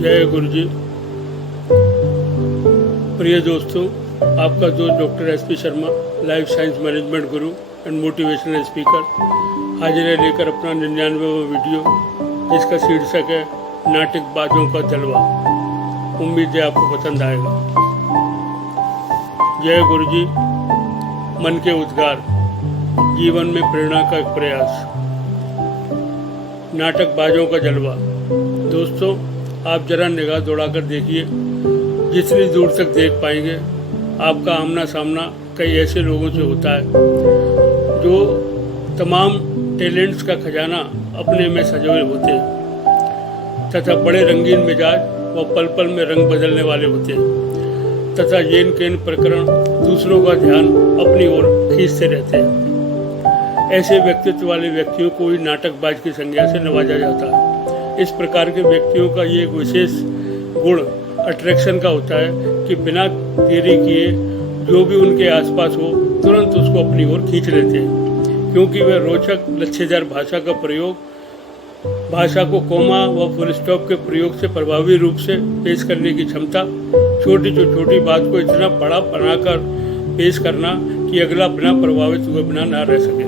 जय गुरु जी। प्रिय दोस्तों, आपका दोस्त doctor S P Sharma, life science management Guru and motivational speaker, हाजिर है लेकर अपना 99वां वीडियो, जिसका शीर्षक है नाटकबाजों का जलवा। उम्मीद है आपको पसंद आएगा। जय गुरु जी। मन के उद्गार, जीवन में प्रेरणा का एक प्रयास। नाटकबाजों का जलवा। दोस्तों, आप जरा निगाह दौड़ाकर देखिए, जितनी दूर तक देख पाएंगे आपका आमना सामना कई ऐसे लोगों से होता है जो तमाम टैलेंट्स का खजाना अपने में सजोए होते हैं तथा बड़े रंगीन मिजाज व पल पल में रंग बदलने वाले होते हैं तथा येन केन प्रकरण दूसरों का ध्यान अपनी ओर खींचते रहते हैं। ऐसे व्यक्तित्व वाले व्यक्तियों को ही नाटकबाज की संज्ञा से नवाजा जाता है। इस प्रकार के व्यक्तियों का ये एक विशेष गुण अट्रैक्शन का होता है कि बिना देरी किए जो भी उनके आसपास हो तुरंत उसको अपनी ओर खींच लेते हैं, क्योंकि वह रोचक लच्छेदार भाषा का प्रयोग, भाषा को कोमा व फुल स्टॉप के प्रयोग से प्रभावी रूप से पेश करने की क्षमता, छोटी से छोटी बात को इतना बड़ा बनाकर पेश करना कि अगला बिना प्रभावित हुए बिना ना रह सके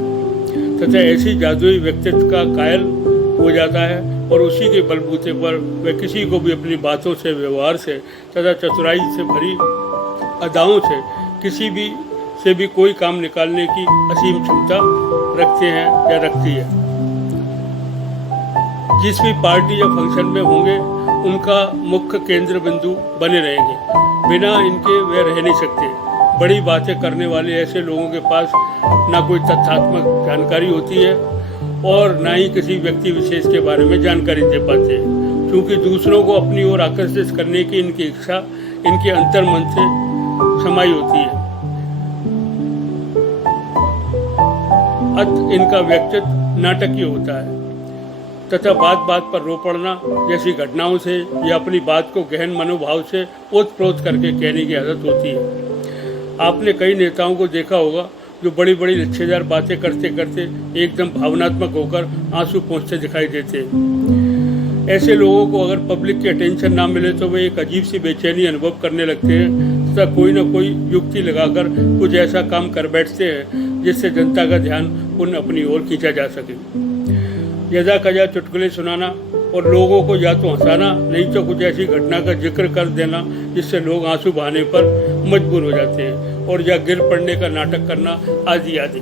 तथा ऐसी जादुई व्यक्तित्व का कायल हो जाता है और उसी के बलबूते पर वह किसी को भी अपनी बातों से, व्यवहार से तथा चतुराई से भरी अदाओं से किसी भी से भी कोई काम निकालने की असीम क्षमता रखते हैं या रखती है। जिस भी पार्टी या फंक्शन में होंगे उनका मुख्य केंद्र बिंदु बने रहेंगे। बिना इनके वे रह नहीं सकते। बड़ी बातें करने वाले ऐसे लोगों के पास ना कोई तथ्यात्मक जानकारी होती है और ना ही किसी व्यक्ति विशेष के बारे में जानकारी दे पाते हैं, क्योंकि दूसरों को अपनी ओर आकर्षित करने की इनकी इच्छा इनके अंतर्मन से समाई होती है। अत इनका व्यक्तित्व नाटकीय होता है तथा बात बात पर रो पड़ना जैसी घटनाओं से या अपनी बात को गहन मनोभाव से ओत-प्रोत करके कहने की आदत होती है। आपने कई नेताओं को देखा होगा जो बड़ी बड़ी लच्छेदार बातें करते करते एकदम भावनात्मक होकर आंसू पोंछते दिखाई देते हैं। ऐसे लोगों को अगर पब्लिक की अटेंशन ना मिले तो वे एक अजीब सी बेचैनी अनुभव करने लगते हैं तथा कोई ना कोई युक्ति लगाकर कुछ ऐसा काम कर बैठते हैं जिससे जनता का ध्यान उन अपनी ओर खींचा जा सके। यदा कजा चुटकुले सुनाना और लोगों को या तो हंसाना, नहीं तो कुछ ऐसी घटना का जिक्र कर देना जिससे लोग आंसू बहाने पर मजबूर हो जाते हैं, और या गिर पड़ने का नाटक करना आदि आदि।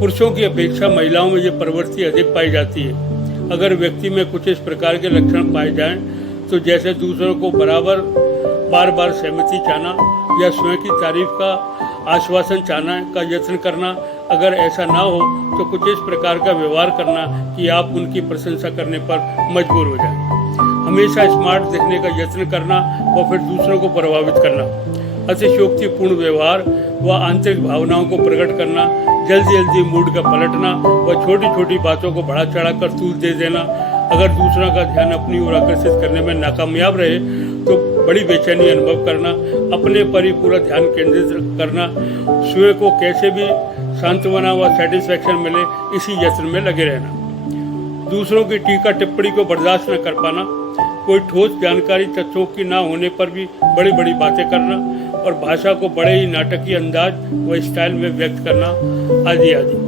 पुरुषों की अपेक्षा महिलाओं में ये प्रवृत्ति अधिक पाई जाती है। अगर व्यक्ति में कुछ इस प्रकार के लक्षण पाए जाएं तो जैसे दूसरों को बार बार सहमति चाहना या स्वयं की तारीफ का आश्वासन चाहना का यत्न करना, अगर ऐसा ना हो तो कुछ इस प्रकार का व्यवहार करना कि आप उनकी प्रशंसा करने पर मजबूर हो जाएं। हमेशा स्मार्ट दिखने का यत्न करना व फिर दूसरों को प्रभावित करना, अतिशयोक्तिपूर्ण व्यवहार व आंतरिक भावनाओं को प्रकट करना, जल्दी मूड का पलटना व छोटी छोटी बातों को बढ़ा चढ़ा कर तूल दे देना। अगर दूसरों का ध्यान अपनी ओर आकर्षित करने में नाकामयाब रहे तो बड़ी बेचैनी अनुभव करना, अपने पर ही पूरा ध्यान केंद्रित करना, स्वयं को कैसे भी सांत्वना व सेटिस्फैक्शन मिले इसी यत्न में लगे रहना, दूसरों की टीका टिप्पणी को बर्दाश्त न कर पाना, कोई ठोस जानकारी तथ्यों की ना होने पर भी बड़ी बड़ी बातें करना और भाषा को बड़े ही नाटकीय अंदाज व स्टाइल में व्यक्त करना आदि आदि।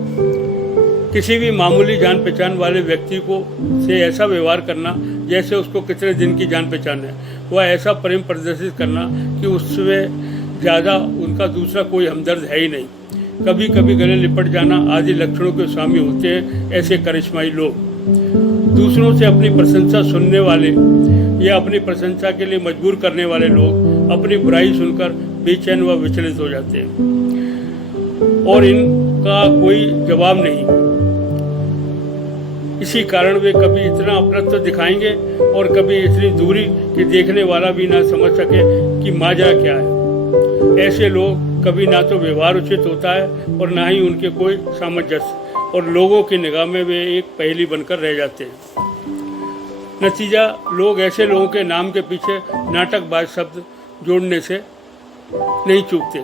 किसी भी मामूली जान पहचान वाले व्यक्ति को से ऐसा व्यवहार करना जैसे उसको कितने दिन की जान पहचान है, वह ऐसा प्रेम प्रदर्शित करना कि उससे ज़्यादा उनका दूसरा कोई हमदर्द है ही नहीं। कभी कभी गले लिपट जाना आदि लक्षणों के स्वामी होते हैं ऐसे करिश्माई लोग। दूसरों से अपनी प्रशंसा सुनने वाले या अपनी प्रशंसा के लिए मजबूर करने वाले लोग अपनी बुराई सुनकर बेचैन व विचलित हो जाते हैं और इनका कोई जवाब नहीं। इसी कारण वे कभी इतना अपनत्व दिखाएंगे और कभी इतनी दूरी कि देखने वाला भी ना समझ सके कि माजरा क्या है। ऐसे लोग कभी ना तो व्यवहार उचित होता है और ना ही उनके कोई सामंजस्य, और लोगों की निगाह में वे एक पहेली बनकर रह जाते हैं। नतीजा, लोग ऐसे लोगों के नाम के पीछे नाटकबाज शब्द जोड़ने से नहीं चूकते,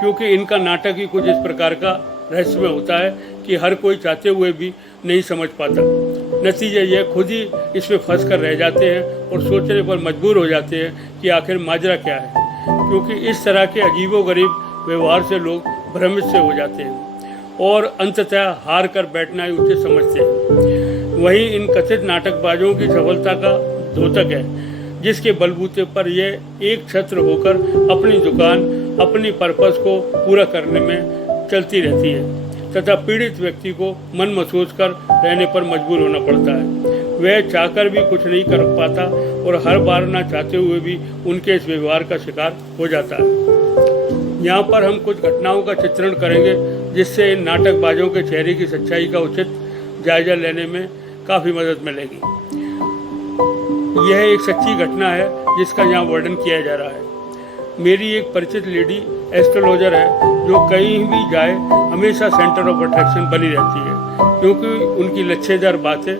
क्योंकि इनका नाटक ही कुछ इस प्रकार का रहस्यमय होता है कि हर कोई चाहते हुए भी नहीं समझ पाता। नतीजा यह खुद ही इसमें फंस कर रह जाते हैं और सोचने पर मजबूर हो जाते हैं कि आखिर माजरा क्या है, क्योंकि इस तरह के अजीबोगरीब व्यवहार से लोग भ्रमित से हो जाते हैं और अंततः हार कर बैठना ही उचित समझते हैं। वहीं इन कथित नाटकबाजों की सफलता का द्योतक है जिसके बलबूते पर यह एक छत्र होकर अपनी दुकान, अपनी पर्पस को पूरा करने में चलती रहती है तथा पीड़ित व्यक्ति को मन महसूस कर रहने पर मजबूर होना पड़ता है। वह चाहकर भी कुछ नहीं कर पाता और हर बार ना चाहते हुए भी उनके इस व्यवहार का शिकार हो जाता है। यहाँ पर हम कुछ घटनाओं का चित्रण करेंगे जिससे इन नाटकबाजों के चेहरे की सच्चाई का उचित जायजा लेने में काफ़ी मदद मिलेगी। यह एक सच्ची घटना है जिसका यहाँ वर्णन किया जा रहा है। मेरी एक परिचित लेडी एस्ट्रोलॉजर है जो कहीं भी जाए हमेशा सेंटर ऑफ अट्रैक्शन बनी रहती है, क्योंकि उनकी लच्छेदार बातें,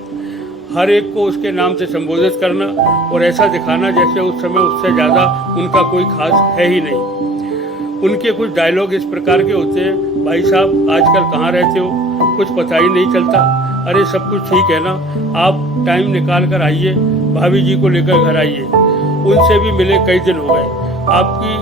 हर एक को उसके नाम से संबोधित करना और ऐसा दिखाना जैसे उस समय उससे ज़्यादा उनका कोई खास है ही नहीं। उनके कुछ डायलॉग इस प्रकार के होते हैं, भाई साहब आजकल कहाँ रहते हो, कुछ पता ही नहीं चलता, अरे सब कुछ ठीक है ना, आप टाइम निकाल कर आइए, भाभी जी को लेकर घर आइए, उनसे भी मिले कई दिन हो गए, आपकी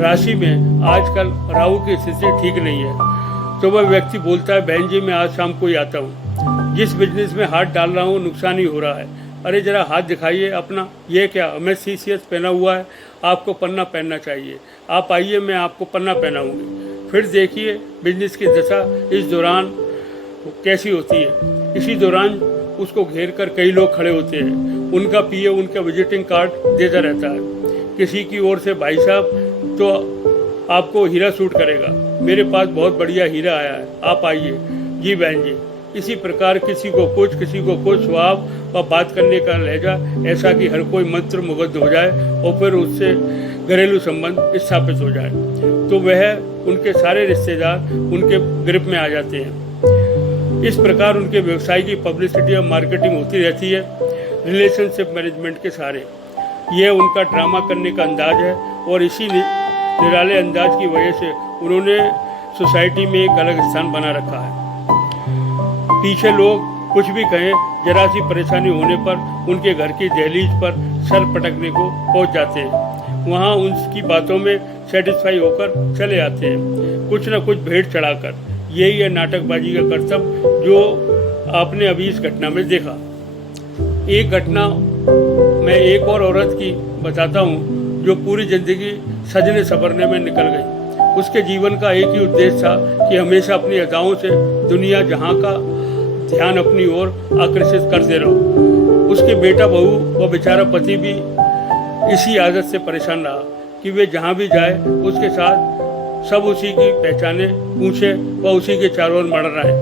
राशि में आजकल राहु की स्थिति ठीक नहीं है। तो वह व्यक्ति बोलता है, बहन जी मैं आज शाम को ही आता हूँ, जिस बिजनेस में हाथ डाल रहा हूँ नुकसान ही हो रहा है, अरे जरा हाथ दिखाइए अपना, ये क्या हमें CCS पहना हुआ है, आपको पन्ना पहनना चाहिए, आप आइए मैं आपको पन्ना पहनाऊंगी। फिर देखिए बिजनेस की दशा इस दौरान कैसी होती है। इसी दौरान उसको घेर कर कई लोग खड़े होते हैं, उनका PA उनका विजिटिंग कार्ड देता रहता है, किसी की ओर से भाई साहब तो आपको हीरा सूट करेगा, मेरे पास बहुत बढ़िया हीरा आया है, आप आइए, जी बहन जी। इसी प्रकार किसी को कुछ स्वभाव व बात करने का लहजा ऐसा कि हर कोई मंत्र मुग्ध हो जाए और फिर उससे घरेलू संबंध स्थापित हो जाए, तो वह उनके सारे रिश्तेदार उनके ग्रिप में आ जाते हैं। इस प्रकार उनके व्यवसाय की पब्लिसिटी और मार्केटिंग होती रहती है रिलेशनशिप मैनेजमेंट के सहारे। यह उनका ड्रामा करने का अंदाज है और इसी निराले अंदाज की वजह से उन्होंने सोसाइटी में एक अलग स्थान बना रखा है। पीछे लोग कुछ भी कहें, जरा सी परेशानी होने पर उनके घर की दहलीज पर सर पटकने को पहुंच जाते हैं, वहां उनकी बातों में सेटिस्फाई होकर चले आते हैं, कुछ न कुछ भेंट चढ़ाकर। यही है नाटकबाजी का कर्तव्य जो आपने अभी इस घटना में देखा। एक घटना मैं एक और औरत की बताता हूँ जो पूरी जिंदगी सजने संवरने में निकल गई। उसके जीवन का एक ही उद्देश्य था कि हमेशा अपनी अदाओं से दुनिया जहाँ का ध्यान अपनी ओर आकर्षित करते रहो। उसके बेटा बहू व बेचारा पति भी इसी आदत से परेशान रहा कि वे जहाँ भी जाए उसके साथ सब उसी की पहचाने, पूछे व उसी के चारों ओर मड़ रहा है,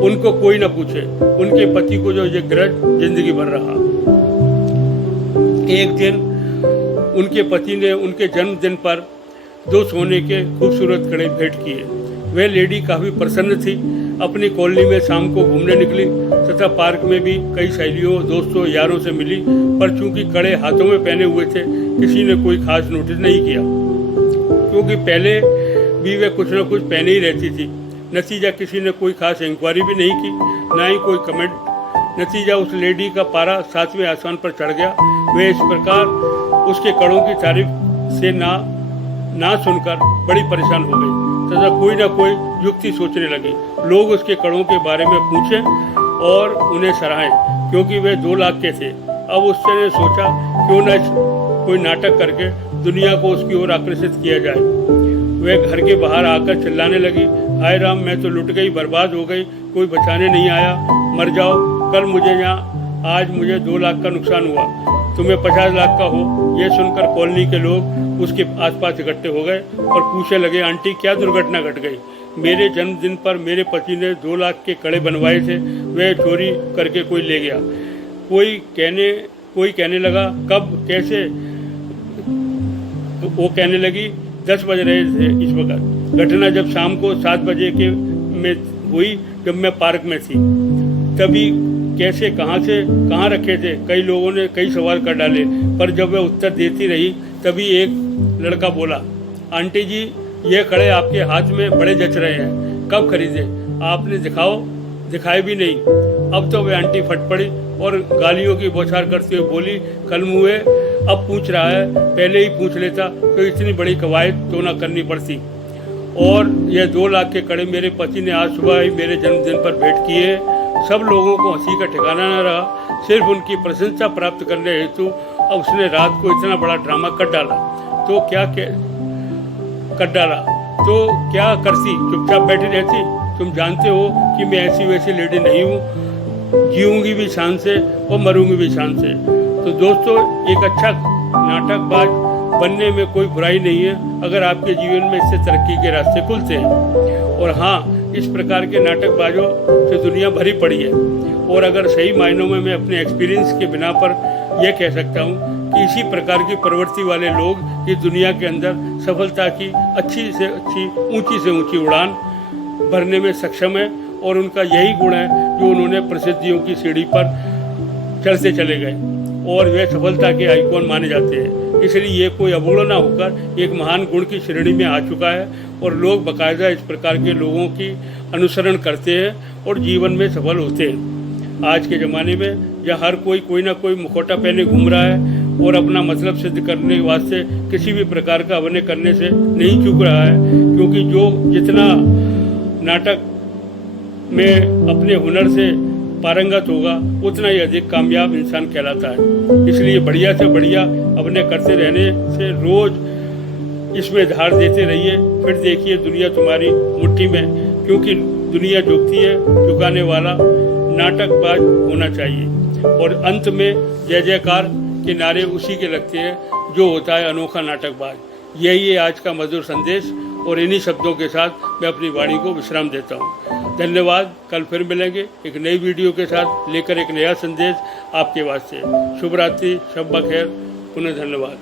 उनको कोई न पूछे। उनके पति को जो ये ग्रज जिंदगी भर रहा। एक दिन उनके पति ने उनके जन्मदिन पर 2 सोने के खूबसूरत कड़े भेंट किए। वह लेडी काफ़ी प्रसन्न थी। अपनी कॉलोनी में शाम को घूमने निकली तथा पार्क में भी कई सहेलियों, दोस्तों, यारों से मिली, पर चूंकि कड़े हाथों में पहने हुए थे किसी ने कोई खास नोटिस नहीं किया, क्योंकि पहले भी वे कुछ न कुछ पहने ही रहती थी। नतीजा किसी ने कोई खास इंक्वायरी भी नहीं की, ना ही कोई कमेंट। नतीजा उस लेडी का पारा 7वें आसमान पर चढ़ गया। वे इस प्रकार उसके कड़ों की तारीफ से ना सुनकर बड़ी परेशान हो गई तथा कोई ना कोई युक्ति सोचने लगी। लोग उसके कड़ों के बारे में पूछें और उन्हें सराहें, क्योंकि वे 2 लाख के थे। अब उसने सोचा क्यों न कोई नाटक करके दुनिया को उसकी ओर आकर्षित किया जाए। वह घर के बाहर आकर चिल्लाने लगी, हाय राम, मैं तो लुट गई, बर्बाद हो गई, कोई बचाने नहीं आया, मर जाओ। कल मुझे यहाँ, आज मुझे 2 लाख का नुकसान हुआ, तुम्हें 50 लाख का हो। यह सुनकर कॉलोनी के लोग उसके आसपास इकट्ठे हो गए और पूछने लगे, आंटी क्या दुर्घटना घट गई? मेरे जन्मदिन पर मेरे पति ने 2 लाख के कड़े बनवाए थे, वह चोरी करके कोई ले गया। कोई कहने लगा, कब, कैसे? वो कहने लगी 10 बज रहे थे इस वक्त। घटना जब शाम को 7 बजे के में हुई, जब मैं पार्क में थी। तभी कैसे, कहाँ रखे थे? कई लोगों ने कई सवाल कर डाले, पर जब वह उत्तर देती रही तभी एक लड़का बोला, आंटी जी ये कड़े आपके हाथ में बड़े जच रहे हैं, कब खरीदे? आपने दिखाए भी नहीं। अब तो वे आंटी फट पड़ी और गालियों की बौछार करते हुए बोली, कल मुँहे अब पूछ रहा है, पहले ही पूछ लेता तो इतनी बड़ी कवायद तो ना करनी पड़ती। और यह 2 लाख के कड़े मेरे पति ने आज सुबह ही मेरे जन्मदिन पर भेंट किए। सब लोगों को हंसी का ठिकाना न रहा। सिर्फ उनकी प्रशंसा प्राप्त करने हेतु अब उसने रात को इतना बड़ा ड्रामा कर डाला तो क्या करती? चुपचाप बैठी रहती? तुम जानते हो कि मैं ऐसी वैसी लेडी नहीं हूँ, जीऊँगी भी शान से और मरूंगी भी शान से। तो दोस्तों, एक अच्छा नाटकबाज बनने में कोई बुराई नहीं है अगर आपके जीवन में इससे तरक्की के रास्ते खुलते हैं। और हाँ, इस प्रकार के नाटकबाजों से दुनिया भरी पड़ी है। और अगर सही मायनों में मैं अपने एक्सपीरियंस के बिना पर यह कह सकता हूँ कि इसी प्रकार की प्रवृत्ति वाले लोग इस दुनिया के अंदर सफलता की अच्छी से अच्छी, ऊंची से ऊंची उड़ान भरने में सक्षम है। और उनका यही गुण है जो उन्होंने प्रसिद्धियों की सीढ़ी पर चढ़ते चले गए और वे सफलता के आइकॉन माने जाते हैं। इसलिए ये कोई अवगुण न होकर एक महान गुण की श्रेणी में आ चुका है और लोग बाकायदा इस प्रकार के लोगों की अनुसरण करते हैं और जीवन में सफल होते हैं। आज के ज़माने में जहाँ हर कोई ना कोई मुखौटा पहने घूम रहा है और अपना मतलब सिद्ध करने वास्ते किसी भी प्रकार का अभिनय करने से नहीं चूक रहा है, क्योंकि जो जितना नाटक में अपने हुनर से पारंगत होगा उतना ही अधिक कामयाब इंसान कहलाता है। इसलिए बढ़िया से बढ़िया अभिनय करते रहने से रोज इसमें धार देते रहिए, फिर देखिए दुनिया तुम्हारी मुट्ठी में, क्योंकि दुनिया झुकती है, झुकाने वाला नाटकबाज होना चाहिए। और अंत में जय जयकार के नारे उसी के लगते हैं जो होता है अनोखा नाटकबाज। यही है आज का मधुर संदेश और इन्हीं शब्दों के साथ मैं अपनी वाणी को विश्राम देता हूँ। धन्यवाद। कल फिर मिलेंगे एक नई वीडियो के साथ लेकर एक नया संदेश आपके वास्ते। शुभ रात्रि, शब बखैर, पुनः धन्यवाद।